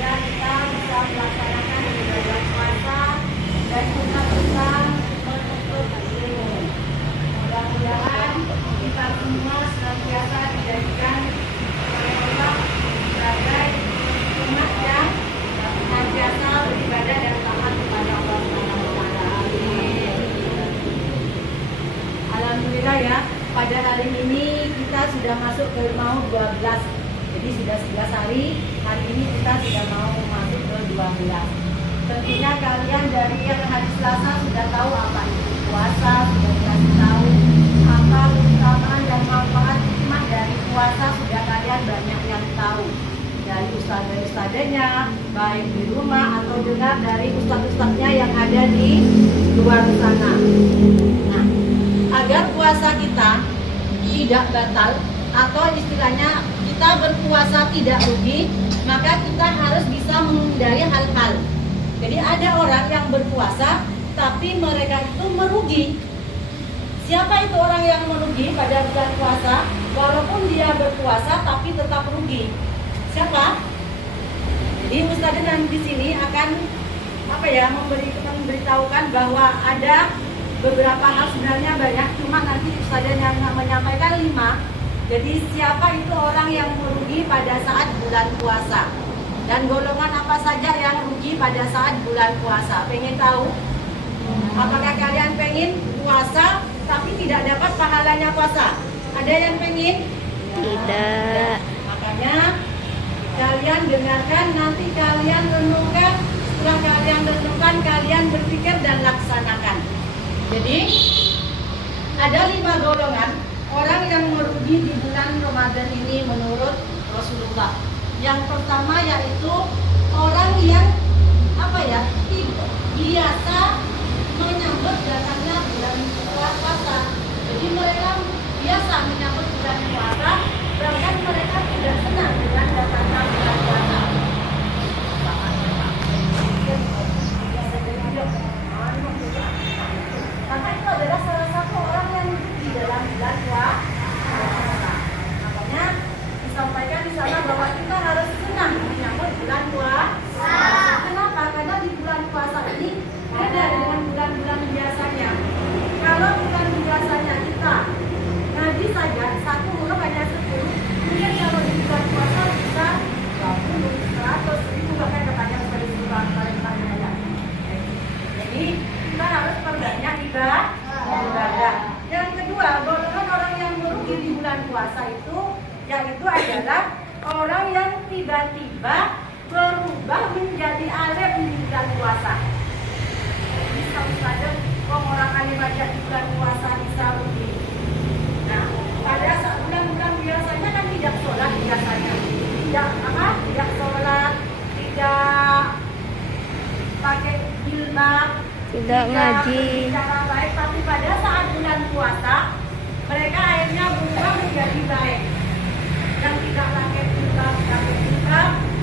sehingga kita bisa melaksanakan ibadah puasa dan juga bisa menuntut ilmu. Mudah-mudahan kita semua senantiasa dijadikan oleh Allah sebagai umat yang senantiasa beribadah dan taat kepada Allah Subhanahu wa Ta'ala. Amin. Alhamdulillah ya, pada hari ini kita sudah masuk ke mau 12. Jadi sudah 11 hari ini kita sudah mau masuk ke 12. Tentunya kalian dari yang hari Selasa sudah tahu apa itu puasa, sudah dikasih tahu apa keutamaan dan manfaat hikmah dari puasa, sudah kalian banyak yang tahu dari ustadznya, baik di rumah atau dengar dari ustadz-ustadznya yang ada di luar sana. Nah, agar puasa kita tidak batal atau istilahnya kita berpuasa tidak rugi, maka kita harus bisa menghindari hal-hal. Jadi ada orang yang berpuasa tapi mereka itu merugi. Siapa itu orang yang merugi pada bulan puasa? Walaupun dia berpuasa tapi tetap rugi. Siapa? Jadi Ustadz nanti di sini akan memberitahukan bahwa ada beberapa hal, sebenarnya banyak, cuma nanti Ustadz yang menyampaikan 5. Jadi siapa itu orang yang merugi pada saat bulan puasa? Dan golongan apa saja yang rugi pada saat bulan puasa? Pengen tahu? Apakah kalian pengen puasa tapi tidak dapat pahalanya puasa? Ada yang pengen? Tidak. Makanya kalian dengarkan, nanti kalian renungkan, setelah kalian renungkan, kalian berpikir dan laksanakan. Jadi ada 5 golongan orang yang merugi di bulan Ramadan ini menurut Rasulullah. Yang pertama yaitu orang yang biasa menyambut datangnya bulan puasa. Jadi mereka biasa menyambut bulan puasa, bahkan mereka tidak senang dengan datangnya bulan puasa. Karena itu adalah salah satu orang yang di dalam bulan puasa. Makanya disampaikan di sana bahwa kita harus senang menyambut bulan puasa. Kenapa? Karena di bulan puasa ini beda dengan bulan-bulan biasanya. Kalau bulan biasanya kita ngaji saja 1 huruf hanya 10, kemudian kalau di bulan puasa bisa 20, 100, 1000 bahkan kebanyakan sekali bulan paling. Jadi kita harus perbanyak ibadah. Yang kedua, golongan orang yang merugi di bulan puasa itu yaitu adalah orang yang tiba-tiba berubah menjadi alim di bulan puasa. Bisa saja orang alim aja di bulan puasa bisa rugi. Nah, pada saat bulan-bulan biasanya kan tidak sholat biasanya, tidak sholat, tidak pakai jilbab, Tidak ngaji. Cara baik, tapi pada saat bulan puasa mereka akhirnya berubah menjadi baik. Yang tidak pakai jilbab,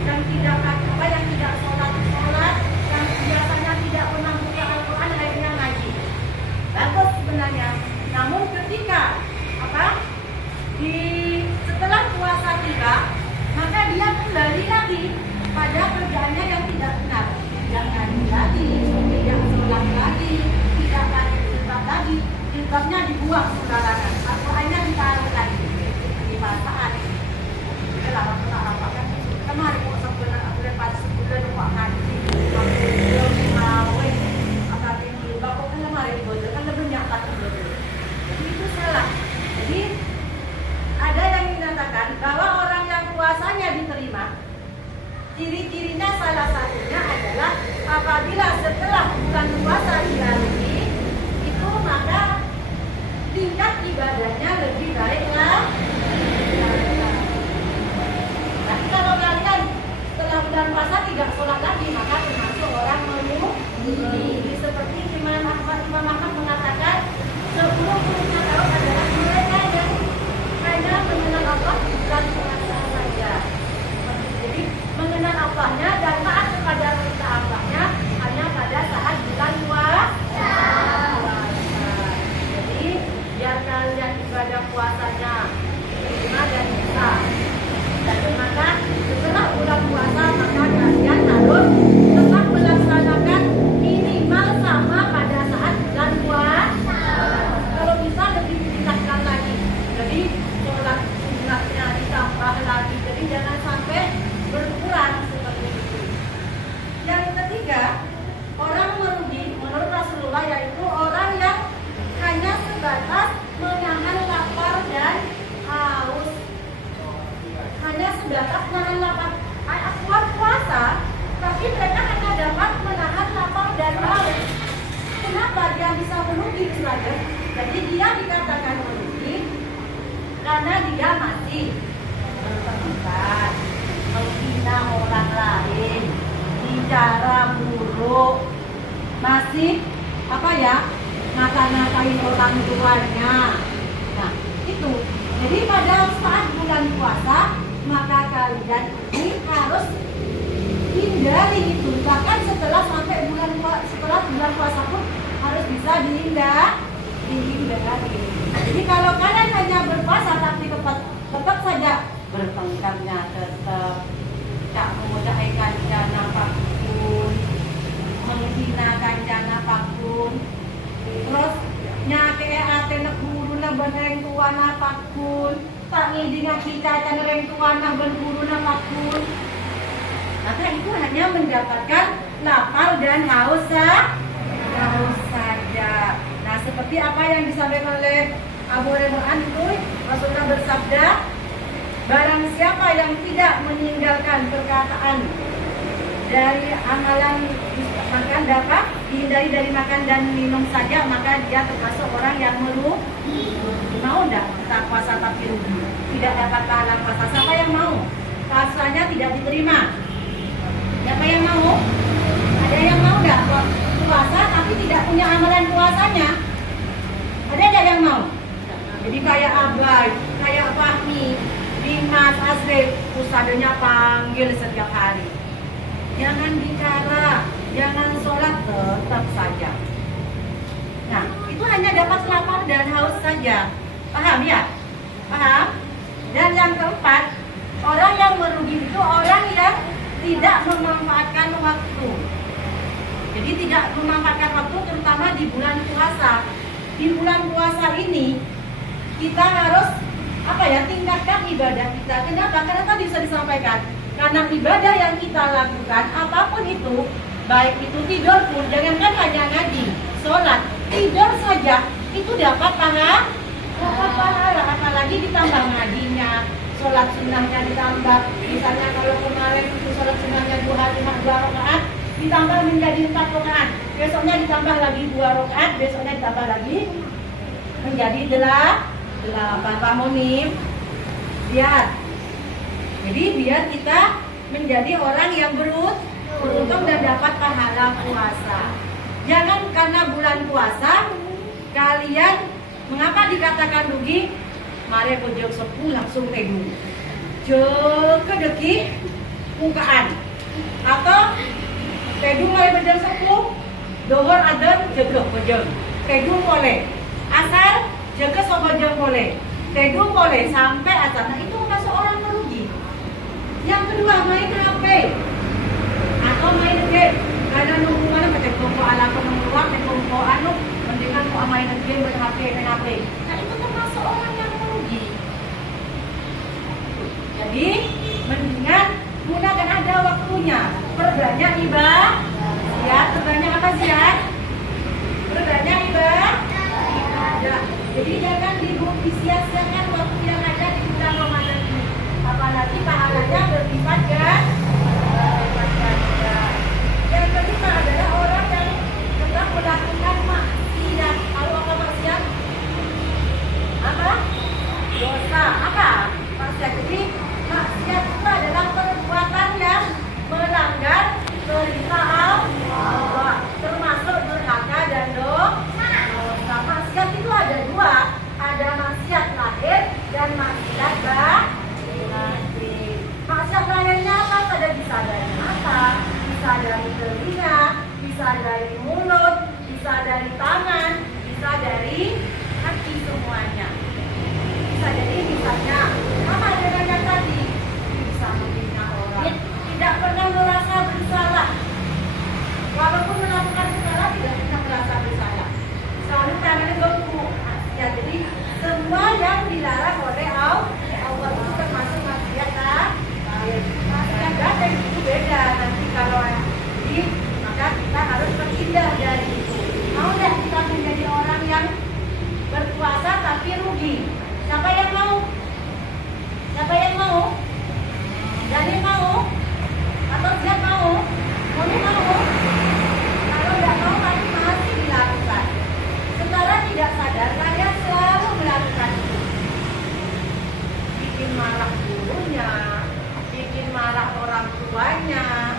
yang tidak sholat, yang biasanya tidak pernah buka Al-Quran akhirnya ngaji. Bagus sebenarnya. Namun ketika setelah puasa tiba, maka dia kembali lagi pada kerjaannya yang tidak benar. Tidak ngaji lagi, tidak sholat lagi, tidak pakai jilbab lagi. Jilbabnya dibuang sembarangan, Al-Qurannya ditaruh lagi di pasaan. Kemarin kok sebulan pas sebulan kok ngaji, belum mawe, apa ini? Bapak kan kemarin bodoh kan lebih nyata bodoh. Jadi itu salah. Jadi ada yang menyatakan bahwa orang yang puasanya diterima, ciri-cirinya salah satunya adalah apabila setelah bulan puasa dilalui, itu maka tingkat ibadahnya lebih baiklah. Tapi kalau kalian setelah bulan puasa tidak sholat lagi, maka termasuk orang merugi. Seperti Imam Ahmad mengatakan, 10-10 tahun adalah mereka yang hanya mengenal Allah di bulan puasa saja. Jadi mengenal Allahnya dan taat kepada perintah Allahnya hanya pada saat bulan puasa. Jadi biar kalian ibadah puasanya bicara buruk, masih apa ya, ngata-ngatain orang tuanya. Nah, itu. Jadi pada saat bulan puasa, maka kalian ini harus hindari itu. Bahkan setelah bulan puasa pun harus bisa dihindari. Jadi kalau kalian hanya berpuasa tapi tetap saja bertengkarnya, tetap tak memudahkan jana apapun, menghinakan jana apapun, terus nyake ate nak guru na bereng tuan apapun, tak ngidingan kita dan reng tuan na berguru apapun, maka itu hanya mendapatkan lapar dan haus saja. Nah, seperti apa yang disampaikan oleh Abu Hurairah itu, Rasulullah bersabda, barang siapa yang tidak meninggalkan perkataan dari amalan makan dapat dihindari dari makan dan minum saja, maka dia termasuk orang yang merugi. Mau enggak kita puasa tapi rugi, tidak dapat pahala puasa? Siapa yang mau? Puasanya tidak diterima. Siapa yang mau? Ada yang mau enggak puasa tapi tidak punya amalan puasanya? Ada enggak yang mau? Jadi kayak Abai, kayak Fahmi, Dimas, Asrif, ustadznya panggil setiap hari. Jangan bicara, jangan sholat, tetap saja. Nah, itu hanya dapat lapar dan haus saja. Paham ya? Paham? Dan yang keempat, orang yang merugi itu orang yang tidak memanfaatkan waktu. Jadi tidak memanfaatkan waktu, terutama di bulan puasa. Di bulan puasa ini kita harus tingkatkan ibadah kita. Kenapa? Karena tadi bisa disampaikan, karena ibadah yang kita lakukan apapun itu, baik itu tidur pun, jangankan hanya ngaji, sholat, tidur saja itu dapat pahala, apalagi ditambah ngajinya, sholat sunnahnya ditambah. Misalnya kalau kemarin itu sholat sunnahnya 2 rakaat, ditambah menjadi 4 rakaat, besoknya ditambah lagi 2 rakaat, besoknya ditambah lagi menjadi 8. Pak Monim, lihat. Jadi biar kita menjadi orang yang beruntung dan dapat pahala puasa. Jangan karena bulan puasa kalian, mengapa dikatakan rugi? Mari bojong sepuh langsung teduh, kedeki bukaan, atau teduh mulai bojong sepuh, dohor adan jeglok bojong, teduh boleh, asal jaga sobojong boleh, teduh boleh sampai asal. Nah, itu masuk orang merugi. Yang kedua, main HP atau main game. Karena nunggu mana macam toko ala penungguan, toko anu, mendingan kok main game, main HP. Nah, itu termasuk orang yang merugi. Jadi, mendingan gunakan ada waktunya. Perbanyak ibadah. Ya, perbanyak apa sih ya? Perbanyak ibadah. Jadi jangan disia-siakan waktu yang ada di bulan Ramadan ini. Apalagi pahalanya berlipat ganda. Yang kelima adalah orang yang tetap melakukan maksiat. Kalau apa maksiat? Apa? Dosa. Apa? Maksiat. Jadi maksiat itu adalah perbuatan yang melanggar perintah Allah, termasuk durhaka dan dosa. Maksiat itu ada 2, ada maksiat lahir dan maksiat batin. Maksiat lahirnya apa? Bisa dari mata, bisa dari telinga, bisa dari mulut, bisa dari tangan, bisa dari kaki, semuanya. Bisa jadi misalnya sama dengan yang tadi, bisa menghina orang, tidak pernah merasa bersalah. Walaupun melakukan kesalahan tidak pernah merasa bersalah. Selalu tangannya bengkok. Ya, jadi semua yang dilarang oleh Allah itu termasuk maksiat lahir. Maksiat batin itu beda. Nanti kalau jadi maka kita harus terhindar dari itu. Mau nggak kita menjadi orang yang berpuasa tapi rugi? Siapa yang mau? Siapa yang mau? Jadi mau? Atau siap mau? Mau? Kalau nggak mau tapi masih dilakukan. Secara tidak sadar kalian selalu melakukan itu. Bikin marah gurunya, bikin marah orang tuanya,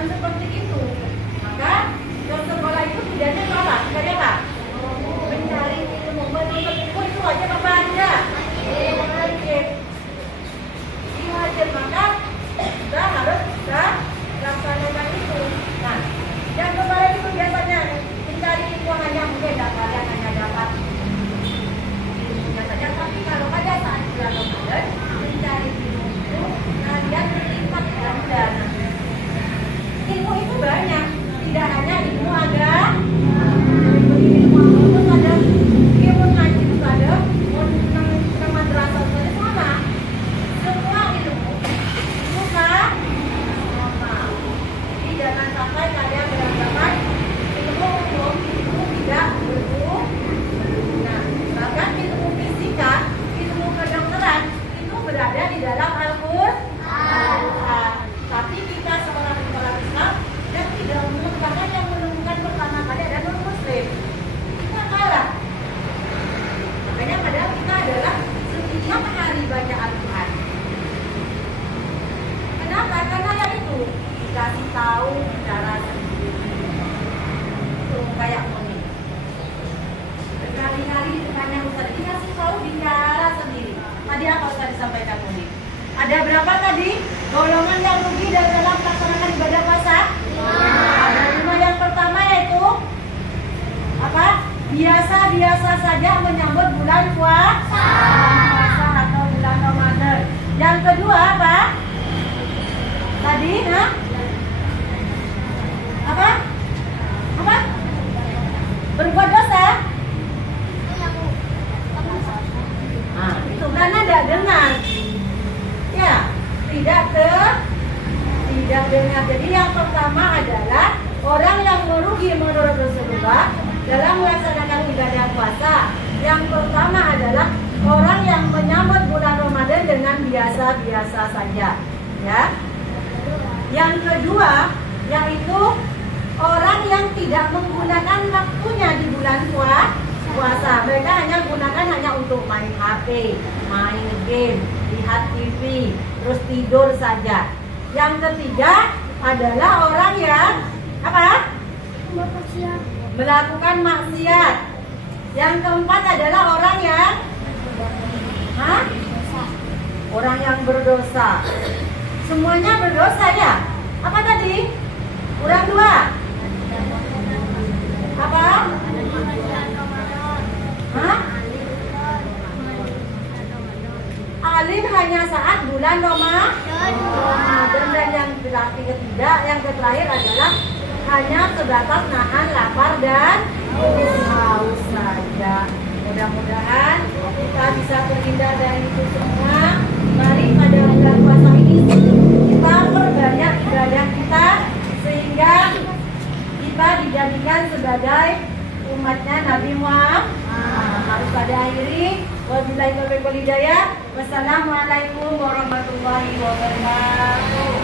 Jangan seperti itu. Maka ke sekolah itu tidaknya apa? Tidaknya apa? Mencari ilmu, menuntut ilmu itu wajib apa aja? Wajib. Ini wajib, maka kita harus bisa laksanakan itu. Nah, yang kemarin itu biasanya mencari ilmu hanya mungkin kalian hanya dapat ilmunya saja, tapi kalau pada saat bulan Ramadan mencari ilmu itu kalian berlipat ganda. Ilmu itu banyak, tidak hanya ilmu agama, ilmu itu ada, ilmu ngaji itu ada, ilmu madrasah itu ada sama. Semua ilmu itu sama. Jadi jangan sampai kalian beranggapan ilmu umum itu tidak berguna. Bahkan ilmu fisika, ilmu kedokteran itu berada di dalam Al-Quran. Tapi kita seorang Islam yang tidak menemukan, yang menemukan pertama kali adalah non-muslim. Kita kalah. Makanya padahal kita adalah setiap hari baca Al-Quran. Kenapa? Karena ya itu dikasih tahu cara sendiri. Itu kayak Moni. Berkali-kali ditanya Ustaz, dikasih tahu bicara sendiri. Tadi apa Ustaz disampaikan Moni? Ada berapa tadi golongan yang rugi dalam melaksanakan ibadah puasa? Ada 5. Yang pertama yaitu apa? Biasa-biasa saja menyambut bulan puasa atau bulan Ramadan. Yang kedua apa? Tadi, apa? Apa? Berbuat dosa? Nah, itu karena tidak dengar. Ya, tidak dengar. Jadi yang pertama adalah orang yang merugi menurut Rasulullah dalam melaksanakan ibadah puasa. Yang pertama adalah orang yang menyambut bulan Ramadan dengan biasa-biasa saja. Ya. Yang kedua, yaitu orang yang tidak menggunakan waktunya di bulan puasa. Mereka hanya gunakan hanya untuk main HP, main game, lihat TV, terus tidur saja. Yang ketiga adalah orang yang apa? Melakukan maksiat. Yang keempat adalah orang yang orang yang berdosa. Semuanya berdosa ya? Apa tadi? Kurang 2. Apa? Alim hanya saat bulan Ramadan. Dan yang ketiga, yang terakhir adalah hanya sebatas nahan lapar dan haus saja. Mudah-mudahan kita bisa terhindar dari itu semua. Mari pada bulan puasa ini kita perbanyak ibadah kita sehingga kita dijadikan sebagai umatnya Nabi Muhammad. Harus pada akhiri. Wabillahi taufiq wal hidayah. Wassalamualaikum warahmatullahi wabarakatuh.